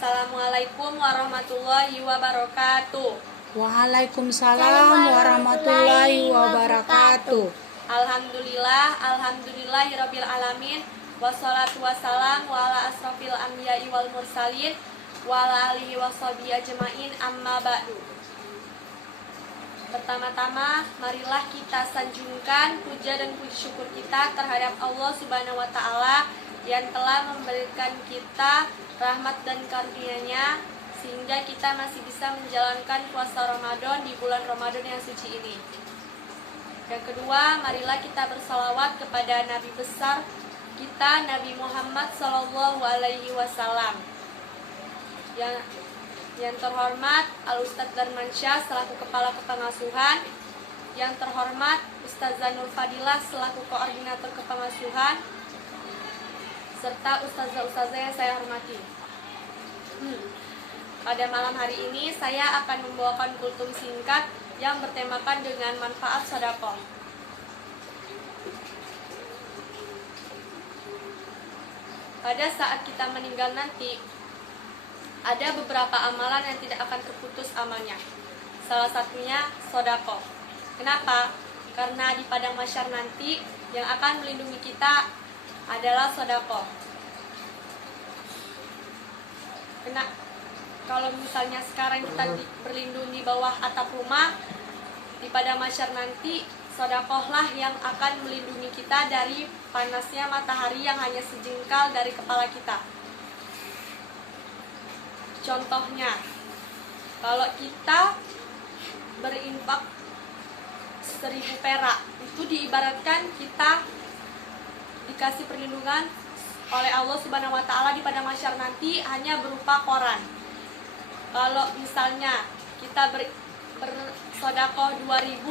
Assalamualaikum warahmatullahi wabarakatuh. Waalaikumsalam warahmatullahi wabarakatuh. Alhamdulillahirabbil alamin. Wassalatu wassalamu ala asrofil anbiya'i wal mursalin wa ala alihi washabihi ajmain, amma ba'du. Pertama-tama, marilah kita sanjungkan puja dan puji syukur kita terhadap Allah Subhanahu wa Ta'ala yang telah memberikan kita rahmat dan karunia-Nya sehingga kita masih bisa menjalankan puasa Ramadan di bulan Ramadan yang suci ini. Yang kedua, marilah kita bersalawat kepada Nabi besar kita, Nabi Muhammad Sallallahu Alaihi Wasallam. Yang terhormat Al-Ustadz Darmansyah selaku Kepala Kepengasuhan, yang terhormat Ustazah Nur Fadilah selaku Koordinator Kepengasuhan, serta ustazah-ustazah yang saya hormati. Pada malam hari ini saya akan membawakan kultum singkat yang bertemakan dengan manfaat sedekah. Pada saat kita meninggal nanti, ada beberapa amalan yang tidak akan terputus amalnya. Salah satunya sedekah. Kenapa? Karena di padang mahsyar nanti yang akan melindungi kita adalah sedekah. Kalau misalnya sekarang kita berlindung di bawah atap rumah, di padang mahsyar nanti sedekahlah yang akan melindungi kita dari panasnya matahari yang hanya sejengkal dari kepala kita. Contohnya, kalau kita berinfak 1.000 perak, itu diibaratkan kita dikasih perlindungan oleh Allah Subhanahu wa Ta'ala di padang mahsyar nanti hanya berupa koran. Kalau misalnya kita bersedekah 2.000,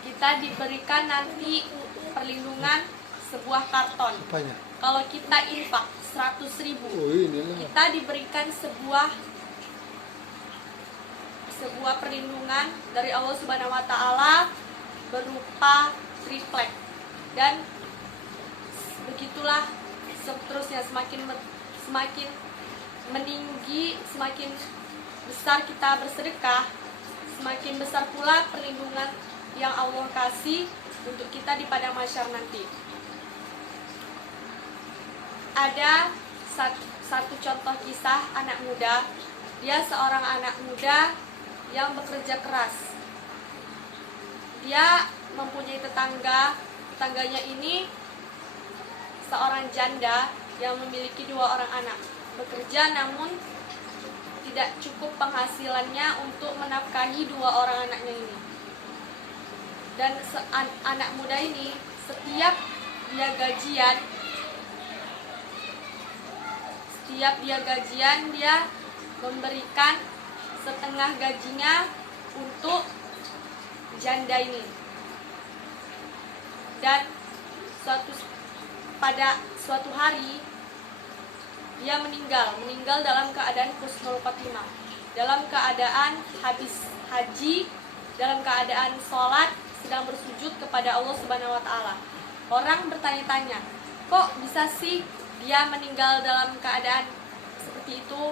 kita diberikan nanti perlindungan sebuah karton. Apanya? Kalau kita infak 100.000, kita diberikan sebuah perlindungan dari Allah Subhanahu wa Ta'ala berupa triplek. Dan begitulah seterusnya, semakin meninggi, semakin besar kita bersedekah, semakin besar pula perlindungan yang Allah kasih untuk kita di padang mahsyar nanti. Ada satu contoh kisah anak muda. Dia seorang anak muda yang bekerja keras. Dia mempunyai tetangganya ini seorang janda yang memiliki 2 orang anak. Bekerja namun tidak cukup penghasilannya untuk menafkahi 2 orang anaknya ini. Dan anak muda ini setiap dia gajian dia memberikan setengah gajinya untuk janda ini. Dan pada suatu hari dia meninggal dalam keadaan husnul khotimah, dalam keadaan habis haji, dalam keadaan sholat, sedang bersujud kepada Allah Subhanahu wa Ta'ala. Orang bertanya-tanya, kok bisa sih dia meninggal dalam keadaan seperti itu?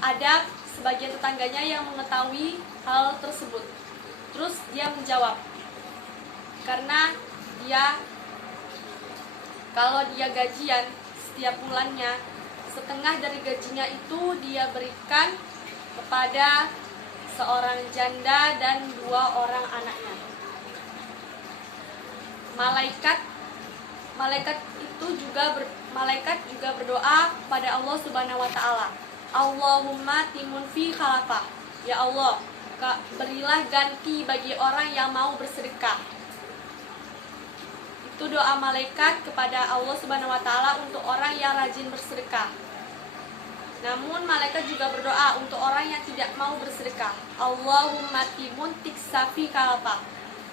Ada sebagian tetangganya yang mengetahui hal tersebut. Terus dia menjawab, karena kalau dia gajian setiap bulannya, setengah dari gajinya itu dia berikan kepada seorang janda dan 2 orang anaknya. Malaikat juga berdoa kepada Allah Subhanahu wa Ta'ala. Allahumma timun fi khalafah. Ya Allah, berilah ganti bagi orang yang mau bersedekah. Itu doa malaikat kepada Allah Subhanahu wa Ta'ala untuk orang yang rajin bersedekah. Namun malaikat juga berdoa untuk orang yang tidak mau bersedekah. Allahumma timun tiksafi kalapa.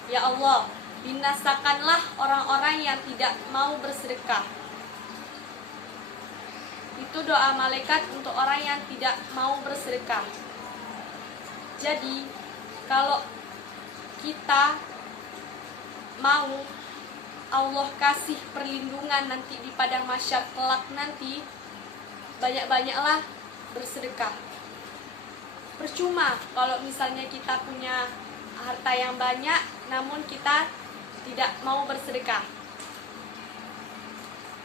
Ya Allah, binasakanlah orang-orang yang tidak mau bersedekah. Itu doa malaikat untuk orang yang tidak mau bersedekah. Jadi, kalau kita mau Allah kasih perlindungan nanti di padang mahsyar kelak nanti, banyak-banyaklah bersedekah. Percuma kalau misalnya kita punya harta yang banyak namun kita tidak mau bersedekah.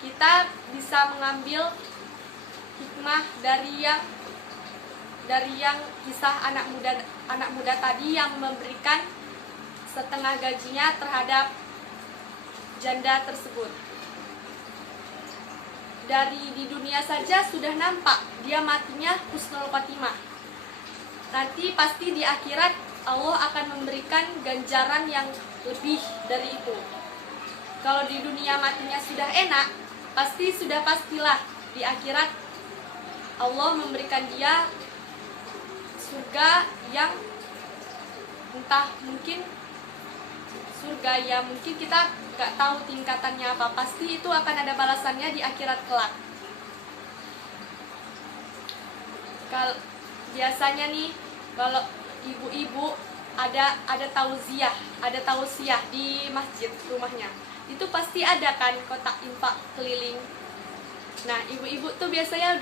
Kita bisa mengambil hikmah dari yang kisah anak muda tadi yang memberikan setengah gajinya terhadap janda tersebut. Dari di dunia saja sudah nampak dia matinya husnul khotimah. Nanti pasti di akhirat Allah akan memberikan ganjaran yang lebih dari itu. Kalau di dunia matinya sudah enak, pastilah di akhirat Allah memberikan dia surga yang entah mungkin surga ya mungkin kita nggak tahu tingkatannya apa, pasti itu akan ada balasannya di akhirat kelak. Kalau biasanya nih kalau ibu-ibu ada tausiah di masjid rumahnya, itu pasti ada kan kotak infak keliling. Nah ibu-ibu tuh biasanya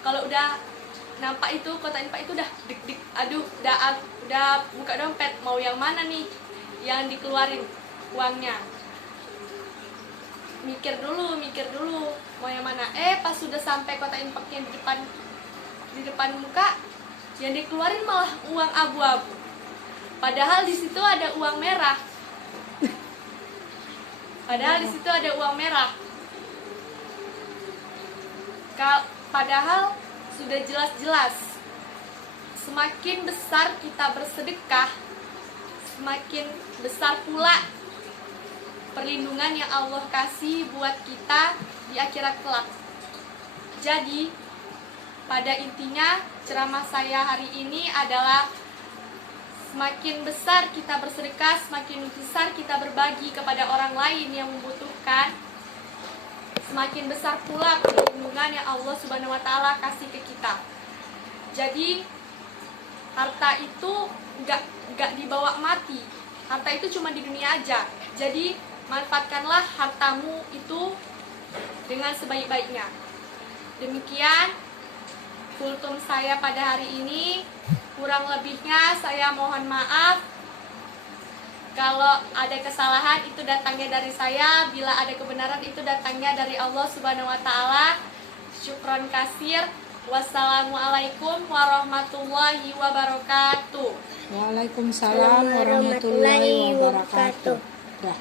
kalau udah nampak itu kotak infak itu udah dik aduh udah buka dompet, mau yang mana nih yang dikeluarin uangnya, mikir dulu mau yang mana. Pas sudah sampai kotak infaknya di depan muka, yang dikeluarin malah uang abu-abu, padahal di situ ada uang merah. Padahal sudah jelas-jelas semakin besar kita bersedekah, semakin besar pula perlindungan yang Allah kasih buat kita di akhirat kelak. Jadi pada intinya ceramah saya hari ini adalah semakin besar kita bersedekah, semakin besar kita berbagi kepada orang lain yang membutuhkan, semakin besar pula perlindungan yang Allah Subhanahu wa Ta'ala kasih ke kita. Jadi harta itu nggak dibawa mati, harta itu cuma di dunia aja. Jadi manfaatkanlah hartamu itu dengan sebaik-baiknya. Demikian kultum saya pada hari ini. Kurang lebihnya saya mohon maaf. Kalau ada kesalahan itu datangnya dari saya, bila ada kebenaran itu datangnya dari Allah Subhanahu wa Ta'ala. Syukron kasir. Wassalamualaikum warahmatullahi wabarakatuh. Waalaikumsalam warahmatullahi wabarakatuh. Dah.